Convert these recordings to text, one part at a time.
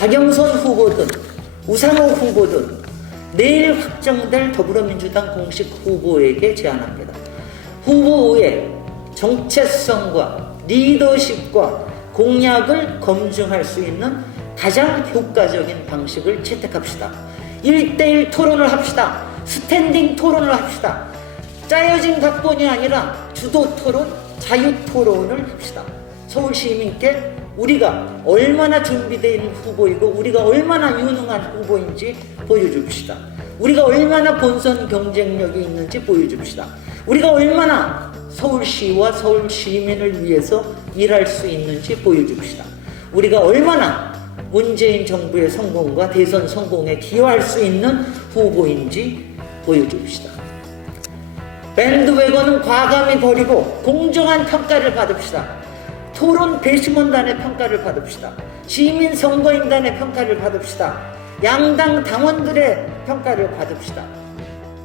박영선 후보든 우상호 후보든 내일 확정될 더불어민주당 공식 후보에게 제안합니다. 후보 외에 정체성과 리더십과 공약을 검증할 수 있는 가장 효과적인 방식을 채택합시다. 1대1 토론을 합시다. 스탠딩 토론을 합시다. 짜여진 각본이 아니라 주도 토론, 자유 토론을 합시다. 서울 시민께 우리가 얼마나 준비되어 있는 후보이고 우리가 얼마나 유능한 후보인지 보여줍시다. 우리가 얼마나 본선 경쟁력이 있는지 보여줍시다. 우리가 얼마나 서울시와 서울 시민을 위해서 일할 수 있는지 보여줍시다. 우리가 얼마나 문재인 정부의 성공과 대선 성공에 기여할 수 있는 후보인지 보여줍시다. 밴드웨건은 과감히 버리고 공정한 평가를 받읍시다. 토론 배심원단의 평가를 받읍시다. 시민 선거인단의 평가를 받읍시다. 양당 당원들의 평가를 받읍시다.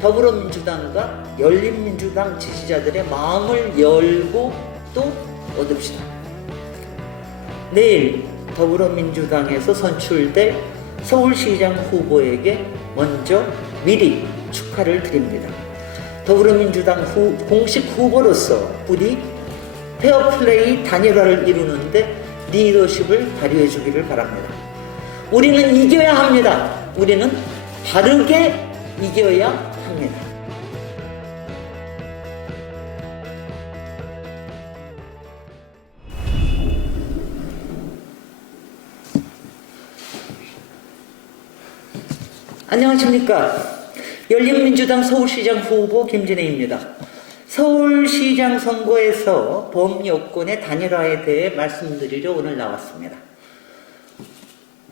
더불어민주당과 열린민주당 지지자들의 마음을 열고 또 얻읍시다. 내일 더불어민주당에서 선출될 서울시장 후보에게 먼저 미리 축하를 드립니다. 더불어민주당 공식 후보로서 부디 페어플레이 단일화를 이루는데 리더십을 발휘해 주기를 바랍니다. 우리는 이겨야 합니다. 우리는 바르게 이겨야 합니다. 안녕하십니까. 열린민주당 서울시장 후보 김진애입니다. 서울시장 선거에서 범여권의 단일화에 대해 말씀드리려 오늘 나왔습니다.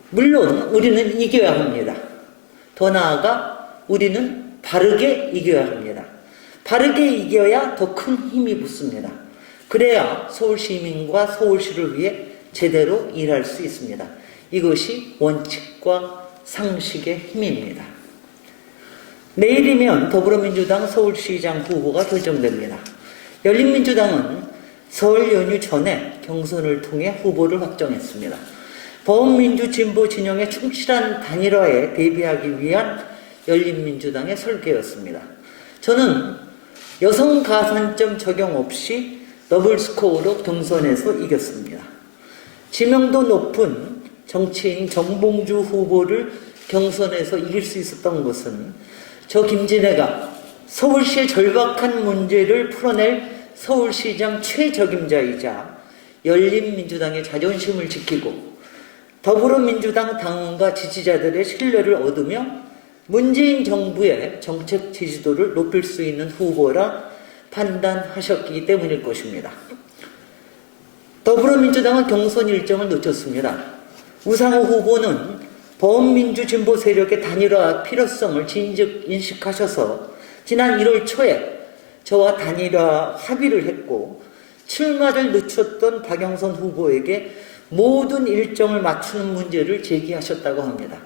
물론 우리는 이겨야 합니다. 더 나아가 우리는 바르게 이겨야 합니다. 바르게 이겨야 더 큰 힘이 붙습니다. 그래야 서울시민과 서울시를 위해 제대로 일할 수 있습니다. 이것이 원칙과 상식의 힘입니다. 내일이면 더불어민주당 서울시장 후보가 결정됩니다. 열린민주당은 설 연휴 전에 경선을 통해 후보를 확정했습니다. 범민주 진보 진영의 충실한 단일화에 대비하기 위한 열린민주당의 설계였습니다. 저는 여성 가산점 적용 없이 더블스코어로 경선에서 이겼습니다. 지명도 높은 정치인 정봉주 후보를 경선에서 이길 수 있었던 것은 저 김진애가 서울시의 절박한 문제를 풀어낼 서울시장 최적임자이자 열린민주당의 자존심을 지키고 더불어민주당 당원과 지지자들의 신뢰를 얻으며 문재인 정부의 정책 지지도를 높일 수 있는 후보라 판단하셨기 때문일 것입니다. 더불어민주당은 경선 일정을 놓쳤습니다. 우상호 후보는 범민주 진보 세력의 단일화 필요성을 진즉 인식하셔서 지난 1월 초에 저와 단일화 합의를 했고 출마를 늦췄던 박영선 후보에게 모든 일정을 맞추는 문제를 제기하셨다고 합니다.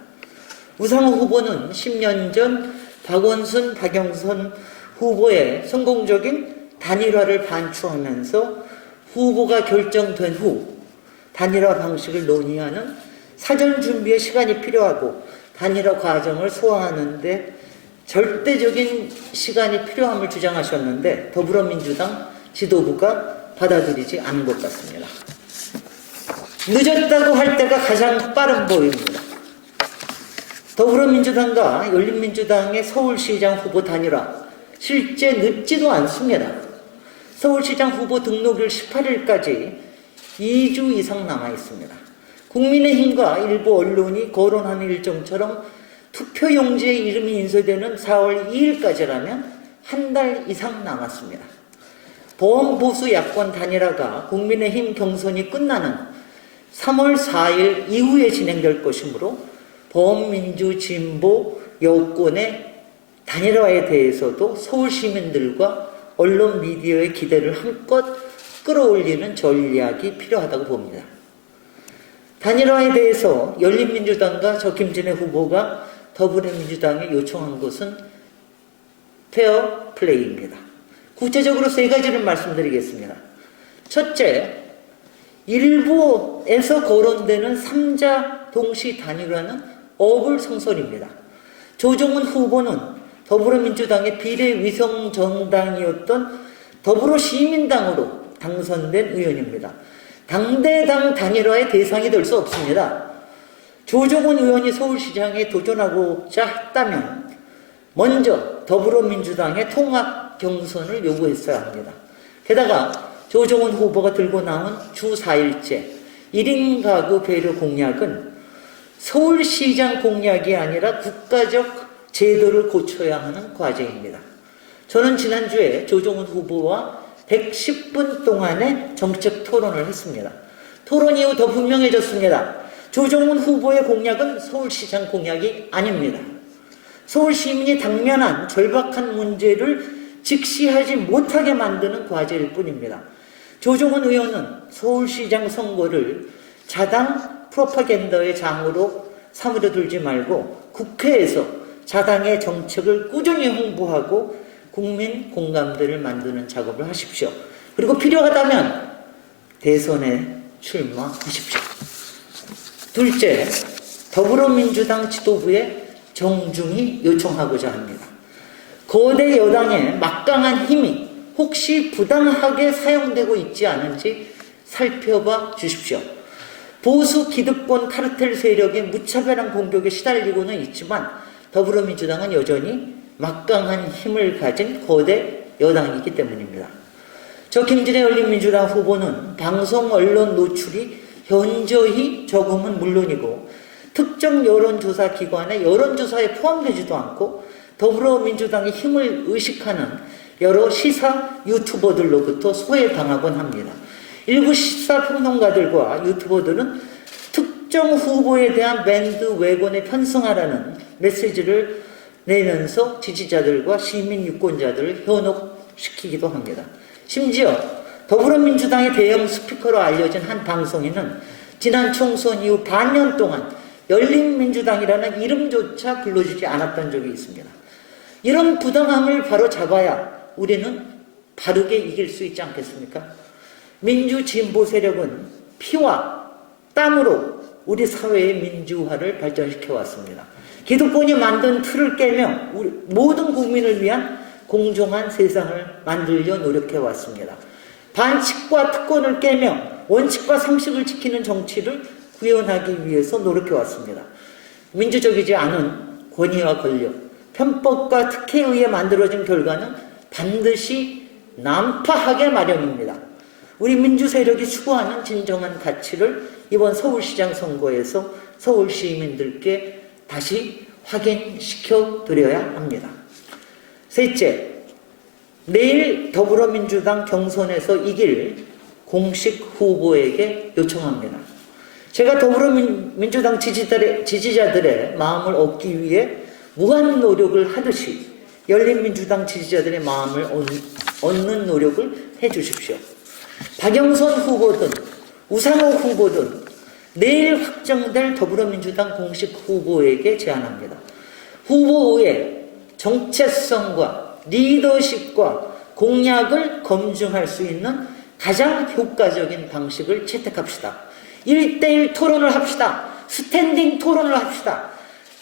우상호 후보는 10년 전 박원순, 박영선 후보의 성공적인 단일화를 반추하면서 후보가 결정된 후 단일화 방식을 논의하는 사전 준비에 시간이 필요하고 단일화 과정을 소화하는데 절대적인 시간이 필요함을 주장하셨는데 더불어민주당 지도부가 받아들이지 않은 것 같습니다. 늦었다고 할 때가 가장 빠른 보입니다. 더불어민주당과 열린민주당의 서울시장 후보 단일화 실제 늦지도 않습니다. 서울시장 후보 등록일 18일까지 2주 이상 남아 있습니다. 국민의힘과 일부 언론이 거론하는 일정처럼 투표용지에 이름이 인쇄되는 4월 2일까지라면 한 달 이상 남았습니다. 보수 야권 단일화가 국민의힘 경선이 끝나는 3월 4일 이후에 진행될 것이므로 범민주 진보 여권의 단일화에 대해서도 서울 시민들과 언론 미디어의 기대를 한껏 끌어올리는 전략이 필요하다고 봅니다. 단일화에 대해서 열린민주당과 저 김진애 후보가 더불어민주당에 요청한 것은 페어 플레이입니다. 구체적으로 세 가지를 말씀드리겠습니다. 첫째, 일부에서 거론되는 3자 동시 단일화는 어불성설입니다. 조정훈 후보는 더불어민주당의 비례위성 정당이었던 더불어시민당으로 당선된 의원입니다. 당대당 단일화의 대상이 될 수 없습니다. 조정훈 의원이 서울시장에 도전하고자 했다면 먼저 더불어민주당의 통합 경선을 요구했어야 합니다. 게다가 조정훈 후보가 들고 나온 주 4일째 1인 가구 배려 공약은 서울시장 공약이 아니라 국가적 제도를 고쳐야 하는 과제입니다. 저는 지난주에 조정훈 후보와 110분 동안의 정책 토론을 했습니다. 토론 이후 더 분명해졌습니다. 조정훈 후보의 공약은 서울시장 공약이 아닙니다. 서울 시민이 당면한 절박한 문제를 직시하지 못하게 만드는 과제일 뿐입니다. 조정훈 의원은 서울시장 선거를 자당 프로파간다의 장으로 삼으려 들지 말고 국회에서 자당의 정책을 꾸준히 홍보하고 국민 공감대를 만드는 작업을 하십시오. 그리고 필요하다면 대선에 출마하십시오. 둘째, 더불어민주당 지도부에 정중히 요청하고자 합니다. 거대 여당의 막강한 힘이 혹시 부당하게 사용되고 있지 않은지 살펴봐 주십시오. 보수 기득권 카르텔 세력의 무차별한 공격에 시달리고는 있지만 더불어민주당은 여전히 막강한 힘을 가진 거대 여당이기 때문입니다. 저 김진애 열린민주당 후보는 방송 언론 노출이 현저히 적음은 물론이고 특정 여론조사 기관의 여론조사에 포함되지도 않고 더불어민주당의 힘을 의식하는 여러 시사 유튜버들로부터 소외당하곤 합니다. 일부 시사평론가들과 유튜버들은 특정 후보에 대한 밴드웨건에 편승하라는 메시지를 내면서 지지자들과 시민 유권자들을 현혹시키기도 합니다. 심지어 더불어민주당의 대형 스피커로 알려진 한 방송인은 지난 총선 이후 반년 동안 열린민주당이라는 이름조차 불러주지 않았던 적이 있습니다. 이런 부당함을 바로 잡아야 우리는 바르게 이길 수 있지 않겠습니까? 민주진보 세력은 피와 땀으로 우리 사회의 민주화를 발전시켜 왔습니다. 기득권이 만든 틀을 깨며 우리 모든 국민을 위한 공정한 세상을 만들려 노력해 왔습니다. 반칙과 특권을 깨며 원칙과 상식을 지키는 정치를 구현하기 위해서 노력해 왔습니다. 민주적이지 않은 권위와 권력, 편법과 특혜에 의해 만들어진 결과는 반드시 난파하게 마련입니다. 우리 민주 세력이 추구하는 진정한 가치를 이번 서울시장 선거에서 서울 시민들께 다시 확인시켜 드려야 합니다. 셋째, 내일 더불어민주당 경선에서 이길 공식 후보에게 요청합니다. 제가 더불어민주당 지지자들의 마음을 얻기 위해 무한 노력을 하듯이 열린민주당 지지자들의 마음을 얻는 노력을 해주십시오. 박영선 후보든 우상호 후보든 내일 확정될 더불어민주당 공식 후보에게 제안합니다. 후보 외에 정체성과 리더십과 공약을 검증할 수 있는 가장 효과적인 방식을 채택합시다. 1대1 토론을 합시다. 스탠딩 토론을 합시다.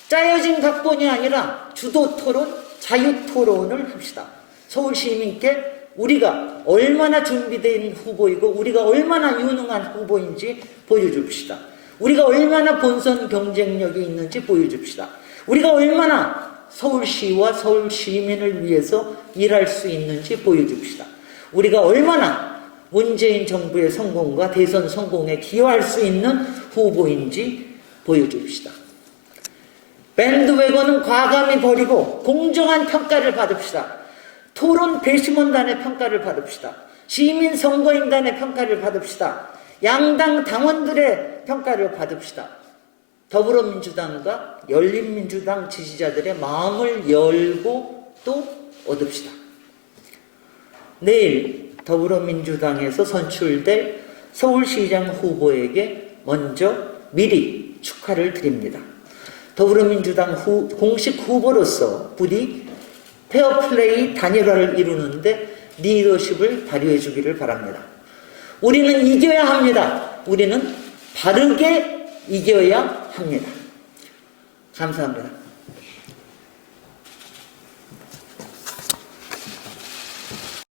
짜여진 각본이 아니라 주도 토론, 자유 토론을 합시다. 서울 시민께 우리가 얼마나 준비된 후보이고 우리가 얼마나 유능한 후보인지 보여줍시다. 우리가 얼마나 본선 경쟁력이 있는지 보여줍시다. 우리가 얼마나 서울시와 서울 시민을 위해서 일할 수 있는지 보여줍시다. 우리가 얼마나 문재인 정부의 성공과 대선 성공에 기여할 수 있는 후보인지 보여줍시다. 밴드웨건은 과감히 버리고 공정한 평가를 받읍시다. 토론 배심원단의 평가를 받읍시다. 시민 선거인단의 평가를 받읍시다. 양당 당원들의 평가를 받읍시다. 더불어민주당과 열린민주당 지지자들의 마음을 열고 또 얻읍시다. 내일 더불어민주당에서 선출될 서울시장 후보에게 먼저 미리 축하를 드립니다. 더불어민주당 공식 후보로서 부디 페어플레이 단일화를 이루는데 리더십을 발휘해 주기를 바랍니다. 우리는 이겨야 합니다. 우리는 바르게 이겨야 합니다. 감사합니다.